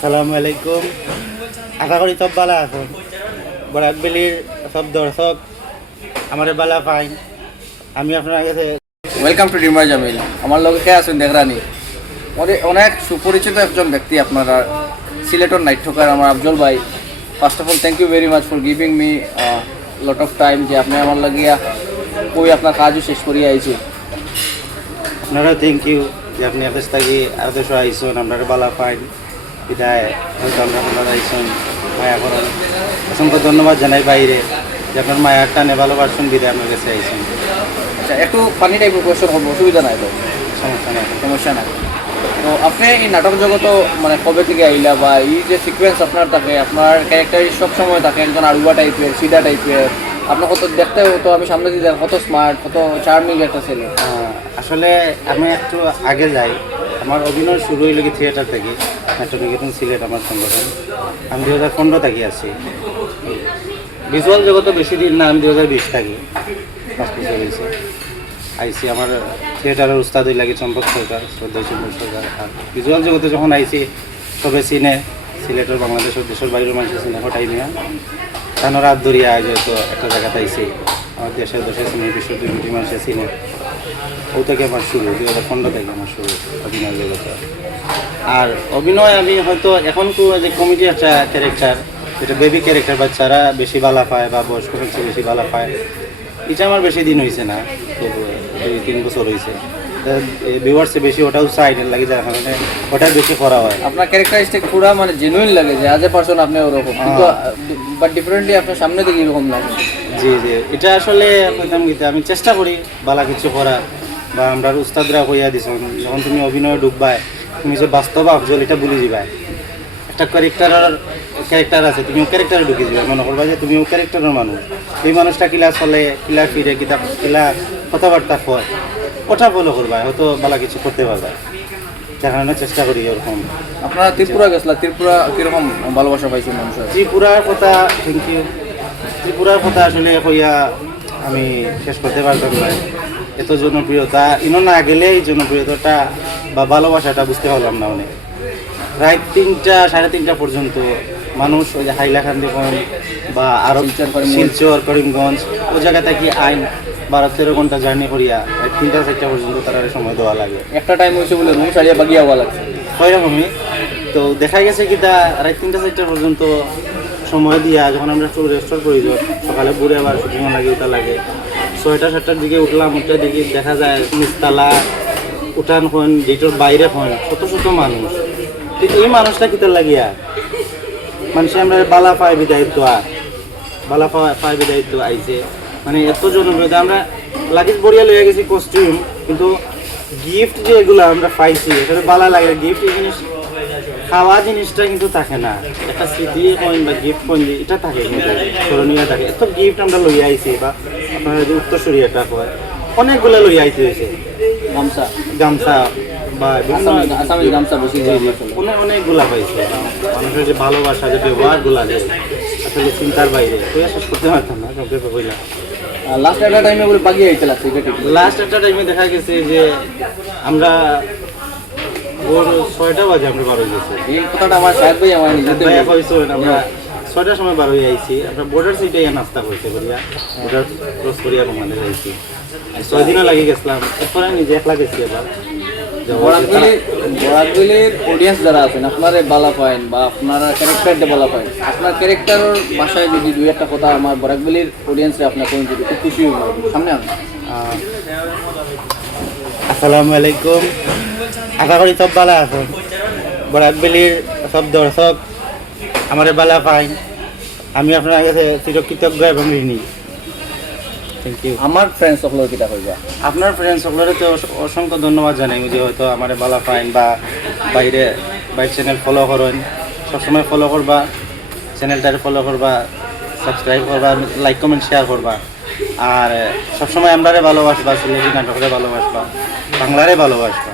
আসসালামু আলাইকুম। আশা করি সব ভালো আছেন। বরাকবেলির সব দর্শক আমার বালা পাইন আমি আপনার কাছে ওয়েলকাম টু ডিমার জামিল আমার লগে কে আছেন দেখরানি? অনেক সুপরিচিত একজন ব্যক্তি আপনারা। সিলেটর নাইট ঠোকার আমার আফজল ভাই। First of all thank you very much for giving me lot of time যে আপনি আমার লাগিয়া কই আপনার কাজও শেষ করিয়া আইছি আপনারা থ্যাংক ইউ যে আপনি এত থাকি দেশ আইসন আপনারা বালা পাইন বিদায় আমরা আপনারা মায়া করেন অসংখ্য ধন্যবাদ জানাই বাইরে যে আপনার মায়ার টানে ভালোবাসুন বিদায় আপনার কাছে আইসন আচ্ছা একটু পানি টাইপের কোয়েশ্চন হবে অসুবিধা নাই তো? সমস্যা নেই। সমস্যা নাই। তো আপনি এই নাটক জগত মানে কবে থেকে আইলা বা এই যে সিকোয়েন্স আপনার থাকে আপনার ক্যারেক্টার সব সময় থাকে একজন আড়ুয়া টাইপের সিধা টাইপের আপনার কত দেখতে তো আমি সামনে দিয়ে কত স্মার্ট কত চার্মিং একটা ছেলে। আসলে আমি একটু আগে যাই। আমার অভিনয় শুরু হইল কি থিয়েটার থেকে। নাট্যনিকেতন সিলেট আমার সংগঠন আমি দু হাজার পনেরো থেকে আছি ভিজুয়াল জগতে বেশি দিন না আমি দু হাজার বিশ থাকি পাঁচ বছর হয়েছে আইসি আমার থিয়েটারের উস্তাদ লাগে চম্পক সরকার শ্রদ্ধা চম্পক সরকার আর ভিজুয়াল জগতে যখন আইসি সবে চিনে সিলেটের বাংলাদেশের দেশের বাইরের মানুষের চিনে হঠাই নিয়ে তানোর হাত ধরিয়া একটা জায়গাতে আইসি আমার দেশের দেশের চিনে বিশ্ব দুই কোটি মানুষের চিনে ও থেকে আমার শুরু? দুই হাজার পনেরো থেকে আমার শুরু? অভিনয় জগতে। আর অভিনয় আমি হয়তো এখন তো যে কমেডি একটা ক্যারেক্টার যেটা বেবি ক্যারেক্টার বাচ্চারা বেশি বালা পায় বা বয়স্ক মানুষ বেশি বালা পায় এটা আমার বেশি দিন হয়েছে না। দুই তিন বছর হয়েছে ভিউয়ার্সে বেশি ওটাও সাইড লাগে যার কারণে ওটাই বেশি করা হয়। আপনার ক্যারেক্টারিস্টিক পুরা মানে জেনুইন লাগে যে আজ এ পারসন আপনি ওরকম। কিন্তু বাট ডিফারেন্টলি আপনার সামনে থেকে এরকম লাগে। জি জি। এটা আসলে আমি চেষ্টা করি বালা কিছু করা বা আমরা উস্তাদরা কইয়া দিছ। যখন তুমি অভিনয়ে ঢুকবাই তুমি যে বাস্তব আফজল এটা ভুলে যাবাই একটা ক্যারেক্টারের ক্যারেক্টার আছে তুমি ও ক্যারেক্টারে ঢুকে যাবে মনে করবা যে তুমি ও ক্যারেক্টারের মানুষ। এই মানুষটা কিলা চলে কিলা ফিরে কিতা কিলা কথাবার্তা কয় ওটা ফলো করবা। হয়তো বালা কিছু করতে পারবা। কারণে চেষ্টা করি এরকম। আপনারা ত্রিপুরা গেছিলা? ত্রিপুরা কীরকম ভালোবাসা পাইছেন মানুষের? ত্রিপুরার কথা থ্যাংক ইউ ত্রিপুরার কথা আসলে কইয়া আমি শেষ করতে পারতাম না। এত জনপ্রিয়তা ইনো না গেলে এই জনপ্রিয়তাটা বা ভালোবাসাটা বুঝতে পারলাম না অনেক। রাত তিনটা সাড়ে তিনটা পর্যন্ত মানুষ ওই যে হাইলাকান্দি বা আরব শিলচর, করিমগঞ্জ। ও জায়গা থেকে আইন বারো তেরো ঘণ্টা জার্নি করিয়া তিনটা চারটা পর্যন্ত তারা সময় দেওয়া লাগে? একটা টাইম হয়েছে বলে রুম সারিয়া বাগিয়া হওয়া লাগছে। ওইরকমই। তো দেখা গেছে কি তা রাত তিনটা চারটা পর্যন্ত সময় দিয়া যখন আমরা রেস্টোর প্রয়োজন সকালে ঘুরে আবার শুটিং লাগে ওটা লাগে। ছয়টা, সাতটার দিকে উঠলাম উঠতে দেখি দেখা যায় নিচতলা উঠান খন গেটের বাইরে খন শত শত মানুষ। তো এই মানুষটা কিতার লাগিয়া? মানুষে আমরা বালা পায় বিদায়িত্ব আর। বালা পায় বিদায়িত্ব আইছে। মানে এত জনপ্রিয়তা, আমরা লাগেজ বড়িয়া লইয়া গেছি কস্টিউম কিন্তু গিফট যে এগুলো আমরা পাইছি এটা বালা লাগে। গিফট এই জিনিস খাওয়া জিনিসটা কিন্তু থাকে না। একটা স্মৃতি কইন বা গিফট কইন যে এটা থাকে কিন্তু স্মরণীয় থাকে। এত গিফট আমরা লইয়া আইছি বা আপনারা যদি উত্তরসূরি এটা কয় অনেকগুলো লইয়া আইতে হয়েছে। গামছা। গামছা বা গামছা জি, অনেক অনেকগুলা পাইছে মানুষের যে ভালোবাসা যে ব্যবহারগুলা যে আসলে চিন্তার বাইরে কইয়া শেষ করতে পারতাম না সংক্ষেপে কইলাম। লাস্ট একটা টাইমে বলে বাগিয়ে আইতে লাগছে লাস্ট একটা টাইমে দেখা গেছে যে আমরা ভোর ছয়টা বাজে আমরা বার হয়ে গেছি। এই কথাটা আমার সাহেব ভাই আমার নিজেতে আমরা ছয়টার সময় বার হয়ে আইছি। আমরা বর্ডার সিটে নাস্তা করতে করিয়া বর্ডার ক্রস করিয়া বাংলাদেশ আইছি ছয় দিনও লাগি গেছিলাম। এরপরে নিজে একলা গেছি এবার বরাকগুলির অডিয়েন্স যারা আছেন আপনারা বালা পাইন বা আপনারা ক্যারেক্টারটা বালা পাইন আপনার ক্যারেক্টারের ভাষায় যদি দুই একটা কথা আমার বরাকগুলির অডিয়েন্সে আপনার কোন যদি খুব খুশি সামনে আসসালামু আলাইকুম। আশা করি সব ভালো আছেন বরাকবেলির সব দর্শক আমার বালা পাইন আমি আপনার কাছে চিরকৃতজ্ঞ এবং ঋণী। থ্যাংক ইউ আমার ফ্রেন্ডস সকলের কিটা হইবা আপনার ফ্রেন্ডস সকলের তো অসংখ্য ধন্যবাদ জানাই। যে হয়তো আমার বালা পাইন বা বাইরে বাইর চ্যানেল ফলো করেন সবসময় ফলো করবা চ্যানেলটারে ফলো করবা সাবস্ক্রাইব করবা লাইক কমেন্ট শেয়ার করবা। আর সবসময় আমরারে ভালোবাসবা সিলেটি নাটকরে ভালোবাসবা বাংলারে ভালোবাসবা।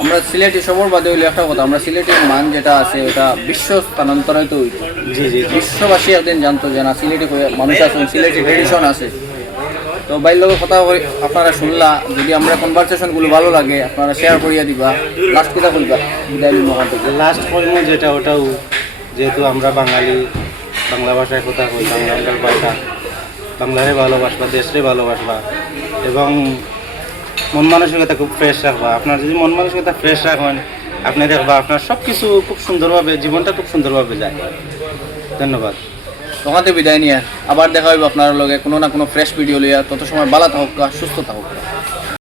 আমরা সিলেটি সবর বাদে হইলে একটা কথা। আমরা সিলেটের মান যেটা আছে ওটা বিশ্ব স্থানান্তরিত হইতো জি জি বিশ্ববাসী একদিন জানতো যে না সিলেটি মানুষ আছেন সিলেটি ট্রেডিশন আছে। তো বাইর লোকের কথা আপনারা শুনলা যদি আমরা কনভারসেশনগুলো ভালো লাগে আপনারা শেয়ার করিয়া দিবা লাস্ট কথা বলবা বিদায় থেকে। লাস্ট কর্ম যেটা ওটাও যেহেতু আমরা বাঙালি বাংলা ভাষায় কথা কই বাংলা ভাষা বাংলারে ভালোবাসবা দেশরে ভালোবাসবা এবং মন মানসিকতা খুব ফ্রেশ রাখবা। আপনার যদি মন মানসিকতা ফ্রেশ রাখবেন আপনি দেখবা আপনার সব কিছু খুব সুন্দরভাবে, জীবনটা খুব সুন্দরভাবে যায়। ধন্যবাদ। তোমাদের বিদায় নিয়ে আবার দেখা হইব আপনার লগে কোনো না কোনো ফ্রেশ ভিডিও লইয়া। তত সময় বালা থাকুক, সুস্থ থাকুক।